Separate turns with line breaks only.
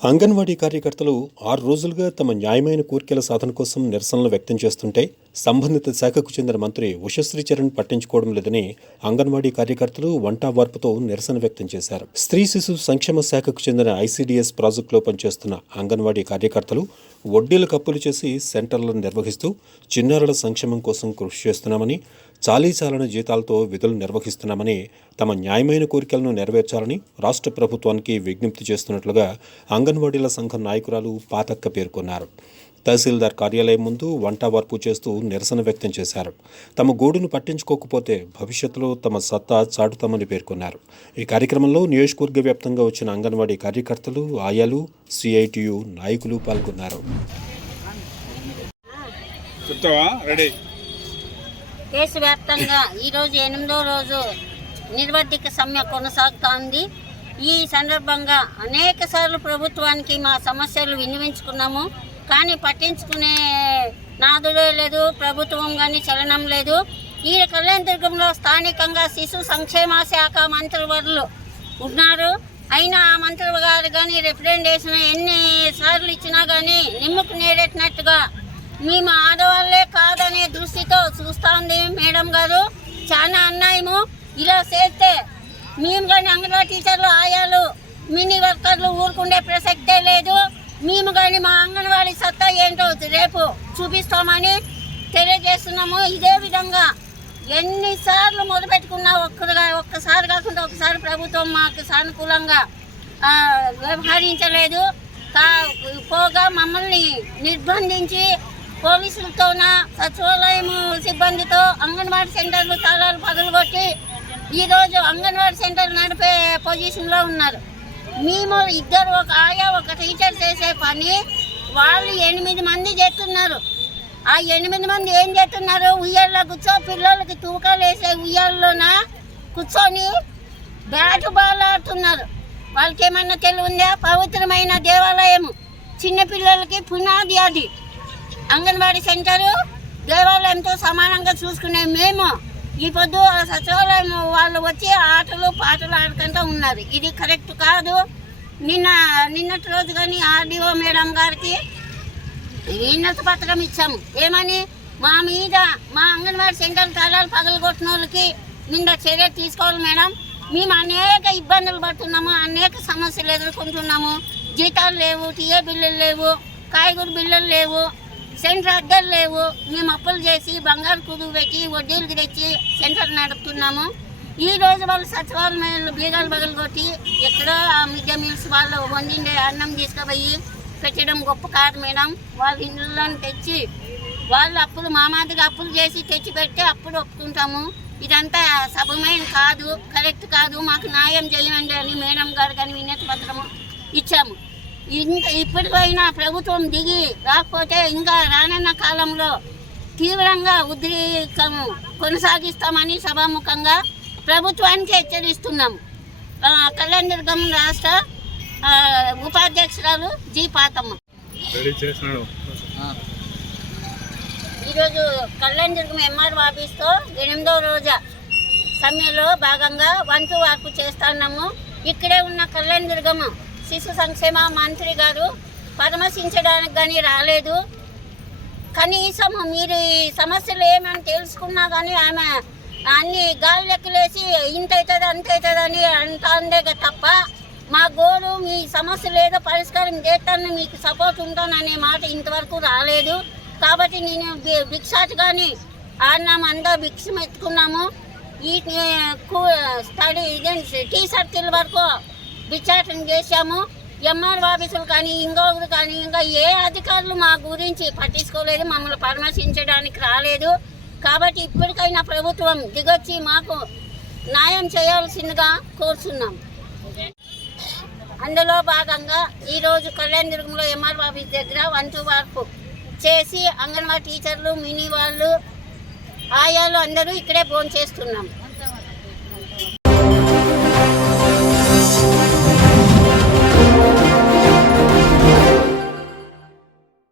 అంగన్వాడీ కార్యకర్తలు ఆరు రోజులుగా తమ న్యాయమైన కోరికల సాధన కోసం నిరసనలు వ్యక్తం చేస్తుంటే సంబంధిత శాఖకు చెందిన మంత్రి ఉషశ్రీ చరణ్ పట్టించుకోవడం లేదని అంగన్వాడీ కార్యకర్తలు వంటా వార్పుతో నిరసన వ్యక్తం చేశారు. స్త్రీ శిశు సంక్షేమ శాఖకు చెందిన ఐసీడీఎస్ ప్రాజెక్టులో పనిచేస్తున్న అంగన్వాడీ కార్యకర్తలు వడ్డీల కప్పులు చేసి సెంటర్లను నిర్వహిస్తూ చిన్నారుల సంక్షేమం కోసం కృషి చేస్తున్నామని చాలీ చాలని జీతాలతో విధులు నిర్వహిస్తున్నామని తమ న్యాయమైన కోరికలను నెరవేర్చాలని రాష్ట్ర ప్రభుత్వానికి విజ్ఞప్తి చేస్తున్నట్లుగా అంగన్వాడీల సంఘం నాయకురాలు పాతక్క పేర్కొన్నారు. తహసీల్దార్ కార్యాలయం ముందు వంట వార్పు చేస్తూ నిరసన వ్యక్తం చేశారు. తమ గోడును పట్టించుకోకపోతే భవిష్యత్తులో తమ సత్తా చాటుతామని పేర్కొన్నారు. ఈ కార్యక్రమంలో నియోజకవర్గ వ్యాప్తంగా వచ్చిన అంగన్వాడీ కార్యకర్తలు ఆయాలు సిఐటియు నాయకులు పాల్గొన్నారు.
దేశవ్యాప్తంగా ఈరోజు ఎనిమిదో రోజు నిర్వర్తిక సమ్మె కొనసాగుతోంది. ఈ సందర్భంగా అనేక సార్లు ప్రభుత్వానికి మా సమస్యలు విన్నవించుకున్నాము. కానీ పట్టించుకునే నాదుడే లేదు ప్రభుత్వం కానీ చలనం లేదు. ఈ కళ్యాణదుర్గంలో స్థానికంగా శిశు సంక్షేమ శాఖ మంత్రివర్లు ఉన్నారు. అయినా ఆ మంత్రి గారు కానీ రిప్రజెంటేషన్ ఎన్ని సార్లు ఇచ్చినా కానీ నిమ్మకు నేరెట్టినట్టుగా మేము ఆడవాళ్ళే కాదనే దృష్టితో చూస్తుంది మేడం గారు. చాలా అన్నాయము ఇలా చేస్తే మేము కానీ అంగన్వాడీ టీచర్లు ఆయాలు మినీ వర్కర్లు ఊరుకుండే ప్రసక్తే లేదు. మేము కానీ మా అంగన్వాడీ సత్తా ఏంటో రేపు చూపిస్తామని తెలియజేస్తున్నాము. ఇదే విధంగా ఎన్నిసార్లు మొదలుపెట్టుకున్నా ఒక్కరుగా ఒక్కసారి కాకుండా ఒకసారి ప్రభుత్వం మాకు సానుకూలంగా వ్యవహరించలేదు. కా- పోగా మమ్మల్ని నిర్బంధించి పోలీసులతోన సచివాలయం సిబ్బందితో అంగన్వాడీ సెంటర్లు తాళాలు పగలగొట్టి ఈరోజు అంగన్వాడీ సెంటర్ నడిపే పొజిషన్లో ఉన్నారు. మేము ఇద్దరు ఒక ఆయా ఒక టీచర్ చేసే పని. వాళ్ళు ఎనిమిది మంది చేస్తున్నారు. ఆ ఎనిమిది మంది ఏం చేస్తున్నారు? ఉయ్యాల్లో కూర్చో పిల్లలకి తూకాలు వేసే ఉయ్యాల్లోన కూర్చొని బ్యాట్ బాల్ ఆడుతున్నారు. వాళ్ళకి ఏమన్నా తెలివి ఉందా పవిత్రమైన దేవాలయం. చిన్నపిల్లలకి పునాది అది. అంగన్వాడీ సెంటరు దేవాలయంతో సమానంగా చూసుకునే మేము ఈ పొద్దు ఆ సచివాలయం వాళ్ళు వచ్చి ఆటలు పాటలు ఆడుకుంటూ ఉన్నారు. ఇది కరెక్ట్ కాదు. నిన్న నిన్నటి రోజు కానీ ఆర్డీఓ మేడం గారికి విన్నత పత్రం ఇచ్చాము. ఏమని? మా మీద మా అంగన్వాడీ సెంటర్ తాళాలు పగలగొట్టిన వాళ్ళకి నిన్న చర్య తీసుకోవాలి మేడం. మేము అనేక ఇబ్బందులు పడుతున్నాము అనేక సమస్యలు ఎదుర్కొంటున్నాము. జీతాలు లేవు టీఏ బిల్లులు లేవు కాయగూర బిల్లులు లేవు. సెంటర్ అడ్డలు లేవు. మేము అప్పులు చేసి బంగారు కుదువు పెట్టి వడ్డీలు తెచ్చి సెంటర్ నడుపుతున్నాము. ఈ రోజు వాళ్ళు సచివాలయంలో బీగాలు పగలగొట్టి ఎక్కడో ఆ మిడ్ డే మీల్స్ వాళ్ళు వండిండే అన్నం తీసుకుపోయి పెట్టడం గొప్ప కాదు మేడం. వాళ్ళ ఇళ్ళలో తెచ్చి వాళ్ళు అప్పులు మా మాదిరిగా అప్పులు చేసి తెచ్చి పెడితే అప్పుడు ఒప్పుకుంటాము. ఇదంతా సభమైన కాదు కరెక్ట్ కాదు. మాకు న్యాయం చేయండి అని మేడం గారు కానీ వినతి పత్రము ఇచ్చాము. ఇంత ఇప్పటికైనా ప్రభుత్వం దిగి రాకపోతే ఇంకా రానున్న కాలంలో తీవ్రంగా ఉద్రికము కొనసాగిస్తామని సభాముఖంగా ప్రభుత్వానికి హెచ్చరిస్తున్నాము కళ్యాణదుర్గం రాష్ట్ర ఆ, ఉపాధ్యక్షురాలు జి. పాతమ్మ. ఈరోజు కళ్యాణదుర్గం ఎంఆర్ ఆఫీస్తో ఎనిమిదో రోజు సమ్మెలో భాగంగా వంతు వార్పు చేస్తున్నాము. ఇక్కడే ఉన్న కళ్యాణదుర్గం శిశు సంక్షేమ మంత్రి గారు పరామర్శించడానికి కానీ రాలేదు. కనీసం మీరు ఈ సమస్యలు ఏమని తెలుసుకున్నా కానీ ఆమె అన్ని గాలి లెక్కలేసి ఇంత అవుతుంది అంత అవుతుంది అని అంటుందే తప్ప మా గోడు మీ సమస్యలు ఏదో పరిష్కారం చేస్తాను మీకు సపోర్ట్ ఉంటాననే మాట ఇంతవరకు రాలేదు. కాబట్టి నేను బి- కానీ ఆడినాము అందరూ భిక్షం ఎత్తుకున్నాము. ఈ స్టడీ ఇదే టీ సర్కిల్ వరకు విచారణ చేశాము. ఎంఆర్ ఆఫీసులు కానీ ఇంకొకరు కానీ ఇంకా ఏ అధికారులు మా గురించి పట్టించుకోలేదు మమ్మల్ని పరామర్శించడానికి రాలేదు. కాబట్టి ఇప్పటికైనా ప్రభుత్వం దిగొచ్చి మాకు న్యాయం చేయాల్సిందిగా కోరుతున్నాం అందులో భాగంగా ఈరోజు కళ్యాణదుర్గంలో ఎంఆర్ ఆఫీస్ దగ్గర వంతు వార్పు చేసి అంగన్వాడీ టీచర్లు మినీ వాళ్ళు ఆయాలు అందరూ ఇక్కడే ఫోన్ చేస్తున్నాం